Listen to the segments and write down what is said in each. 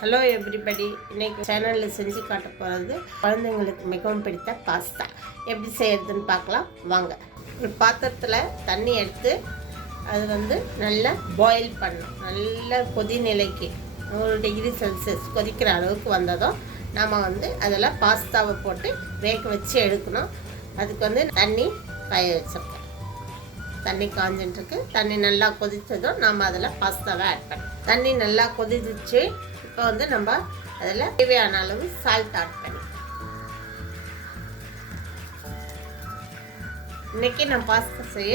Hello everybody, இன்னைக்கு சேனலில் செஞ்சு காட்ட போகிறது குழந்தைங்களுக்கு மிகவும் பிடித்த பாஸ்தா. எப்படி செய்யறதுன்னு பார்க்கலாம் வாங்க. ஒரு பாத்திரத்தில் தண்ணி எடுத்து அது நல்லா பாயில் பண்ணணும். நல்ல கொதி நிலைக்கு 100 டிகிரி செல்சியஸ் கொதிக்கிற அளவுக்கு வந்ததும் நம்ம அதில் பாஸ்தாவை போட்டு வேக வச்சு எடுக்கணும். அதுக்கு தண்ணி காய வச்சிருக்கோம். தண்ணி காஞ்சின்ட்டுருக்கு. தண்ணி நல்லா கொதித்ததும் நம்ம அதில் பாஸ்தாவை ஆட் பண்ணோம். தண்ணி நல்லா கொதிச்சு இப்போ நம்ம அதில் தேவையான அளவு சால்ட் ஆட் பண்ணி, இன்னைக்கு நான் பாஸ்தா செய்ய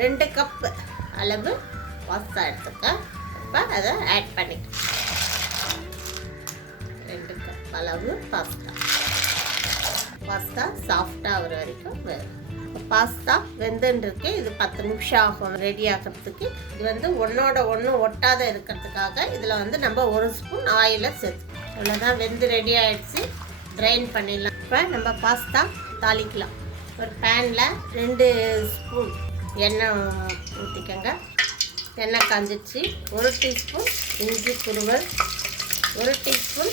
2 கப் அளவு பாஸ்தா எடுத்துக்கேன். இப்போ அதை ஆட் பண்ணிக்கலாம். 2 கப் அளவு பாஸ்தா சாஃப்டாக ஆகிற வரைக்கும் வேணும். பாஸ்தா வெந்துருக்கு. இது 10 நிமிஷம் ஆகும் ரெடி ஆகிறதுக்கு. இது ஒன்றோட ஒன்று ஒட்டாத இருக்கிறதுக்காக இதில் நம்ம 1 ஸ்பூன் ஆயிலை சேர்த்துக்கலாம். இவ்வளோதான், வெந்து ரெடி ஆகிடுச்சு. ட்ரைன் பண்ணிடலாம். இப்போ நம்ம பாஸ்தா தாளிக்கலாம். ஒரு பேனில் 2 ஸ்பூன் எண்ணெய் ஊற்றிக்கங்க. எண்ணெய் காஞ்சிடுச்சு. 1 டீஸ்பூன் இஞ்சி துருவல், 1 டீஸ்பூன்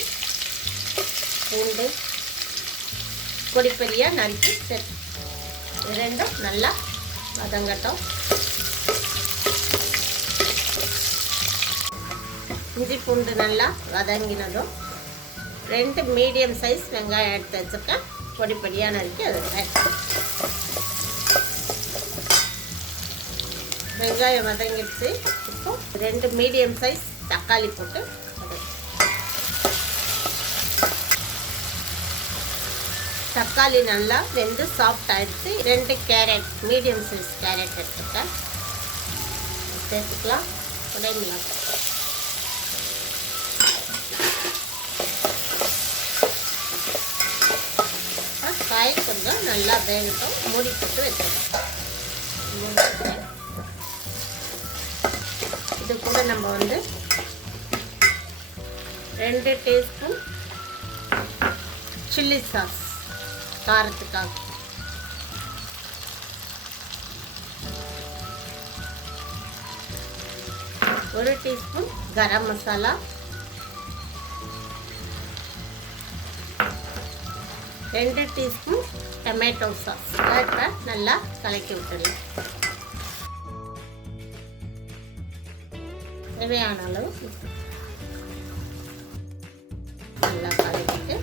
பூண்டு பொடி பொடியாக நறுக்கி சேர்த்து ரெண்டும் நல்லா வதங்கட்டும். இஞ்சி பூண்டு நல்லா வதங்கினதும் 2 மீடியம் சைஸ் வெங்காயம் எடுத்து வச்சுருக்கேன். பொடி பொடியாக நறுக்கி அது வெங்காயம் வதங்கிடுச்சு. இப்போ 2 மீடியம் சைஸ் தக்காளி போட்டு தக்காளி நல்லா வெந்து சாஃப்ட் ஆகிடுச்சு. 2 கேரட் மீடியம் சைஸ் கேரட் எடுத்துக்கேன். சேர்த்துக்கலாம். உடைக்கலாம். காய் கொஞ்சம் நல்லா வேகட்டும். மூடி போட்டு வச்சுக்கலாம். இது கூட நம்ம 2 டீஸ்பூன் சில்லி சாஸ் காரத்துக்காக, 1 teaspoon garam masala, 2 teaspoon tomato sauce நல்லா கலக்கி விட்டுடலாம். தேவையான அளவு நல்லா கலக்கிட்டு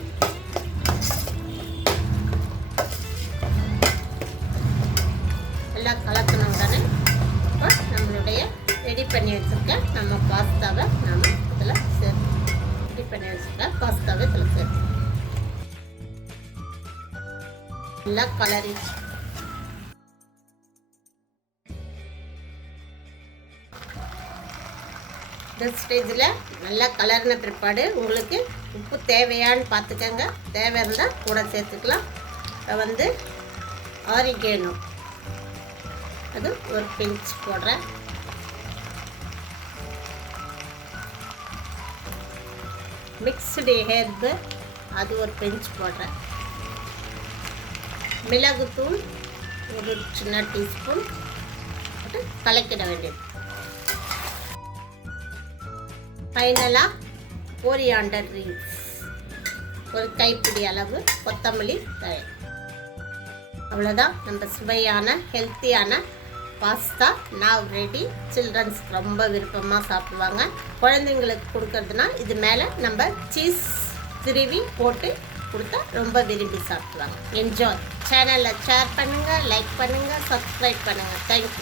கலக்கின உடனே இப்போ நம்மளுடைய ரெடி பண்ணி வச்சுருக்க நம்ம பாஸ்தாவை நம்ம இதில் ரெடி பண்ணி வச்சுருக்க பாஸ்தாவை இதில் சேர்த்து நல்லா கலரி இந்த ஸ்டேஜில் நல்லா கலர்ன பிற்பாடு உங்களுக்கு உப்பு தேவையான்னு பார்த்துக்கங்க. தேவை இருந்தால் கூட சேர்த்துக்கலாம். ஆரிகேனோ அது ஒரு பிஞ்ச் போடுறேன். மிக்ஸ்டு ஹெர்பு அது ஒரு பிஞ்ச் போடுறேன். மிளகுத்தூள் ஒரு சின்ன டீஸ்பூன் போட்டு கலக்கிட வேண்டியது. ஃபைனலாக கோரியாண்டர் லீவ்ஸ் ஒரு கைப்பிடி அளவு கொத்தமல்லி தழை. அவ்வளோதான், நம்ம சுவையான ஹெல்த்தியான பாஸ்தா நாவ் ரெடி. சில்ட்ரன்ஸ் ரொம்ப விருப்பமாக சாப்பிடுவாங்க. குழந்தைங்களுக்கு கொடுக்கறதுனா இது மேலே நம்ம சீஸ் திருவி போட்டு கொடுத்தா ரொம்ப விரும்பி சாப்பிடுவாங்க. என்ஜாய். சேனலை ஷேர் பண்ணுங்கள், லைக் பண்ணுங்கள், சப்ஸ்கிரைப் பண்ணுங்கள். தேங்க்யூ.